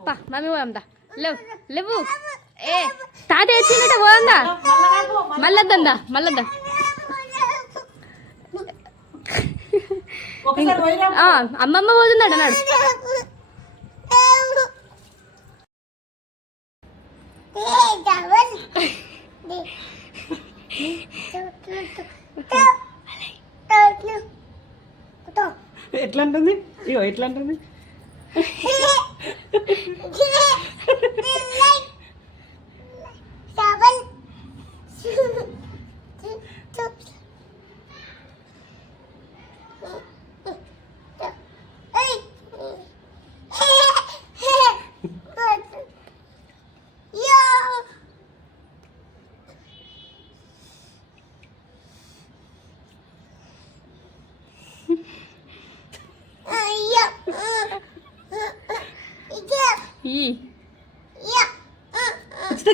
పా మమ్మీ పోదాందా లేవు లేవు ఏ తాత వచ్చిందట పోదాందా మళ్ళొద్దా మళ్ళొద్దా అమ్మమ్మ పోతుందట అన్నాడు ఎట్లా అంటుంది ఇగో ఎట్లా అంటుంది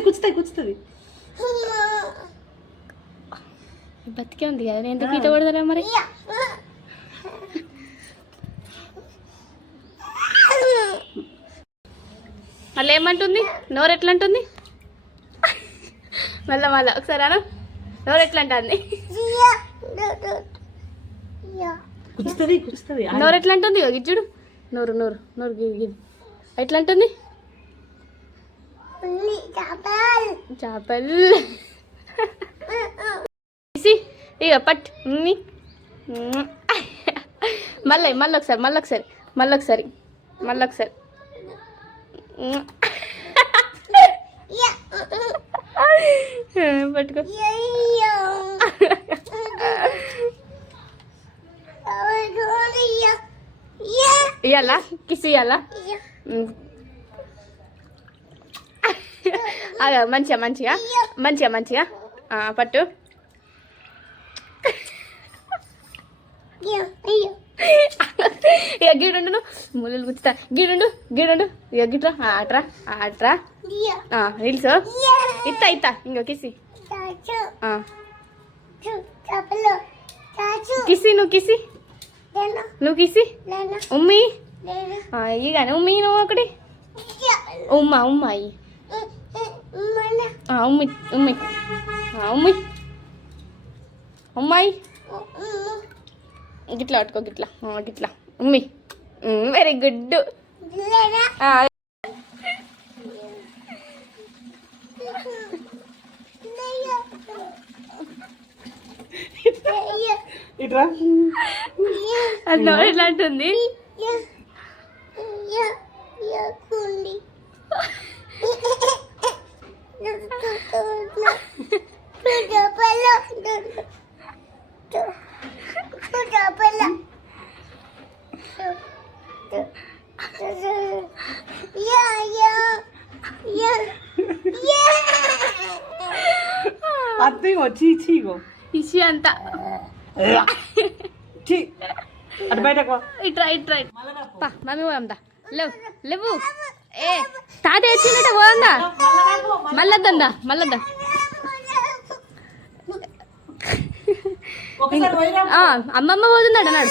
కూర్చుతాయి కూర్చుతుంది బతికే ఉంది కదా నేను ఎందుకు ఈత కొడతారా మరి మళ్ళీ ఏమంటుంది నోరు ఎట్లా అంటుంది మళ్ళా మళ్ళా ఒకసారి అను నోరు ఎట్లా అంటుంది నోరు ఎట్లా అంటుంది గిజ్జుడు నోరు నోరు నోరు గిది ఎట్లా అంటుంది చేపల్ ఇక పట్ మళ్ళీ మళ్ళీ ఒకసారి మళ్ళీ ఒకసారి మళ్ళీ ఒకసారి మళ్ళీ ఒకసారి పట్టుకో ఇయ్యాలా కిస్ ఇయ్యాలా మంచిగా మంచిగా మంచిగా మంచిగా పట్టు ఇక గీడుండు ముళ్ళు గుచ్చుతా గీడుండు గీడుండు ఇక గిట్రా ఆట్రా ఆట్రా రీల్స్ ఇత్తా ఇత్తా ఇంకో కిసి కిసి నువ్వు కిసి నువ్వు కిసి ఉమ్మి ఇగానే ఉమ్మి నువ్వు ఒకటి ఉమ్మా ఉమ్మా అయ్యి ఉమ్మి ఉమ్మి ఉమ్మి ఉమ్మాయి గిట్లా పట్టుకో గిట్లా గిట్లా ఉమ్మి వెరీ గుడ్ అది ఎట్లా అంటుంది అత్తే వచ్చి ఇచ్చిగో ఇచ్చి అంతా అటు బయటకు ఇట్రా ఇట్రా పా మమ్మీ పోదాందా లేవు లేవు ఏ తాత వచ్చిందట పోదాందా మళ్ళొద్దా మళ్ళొద్దా అమ్మమ్మ పోతుందట అన్నాడు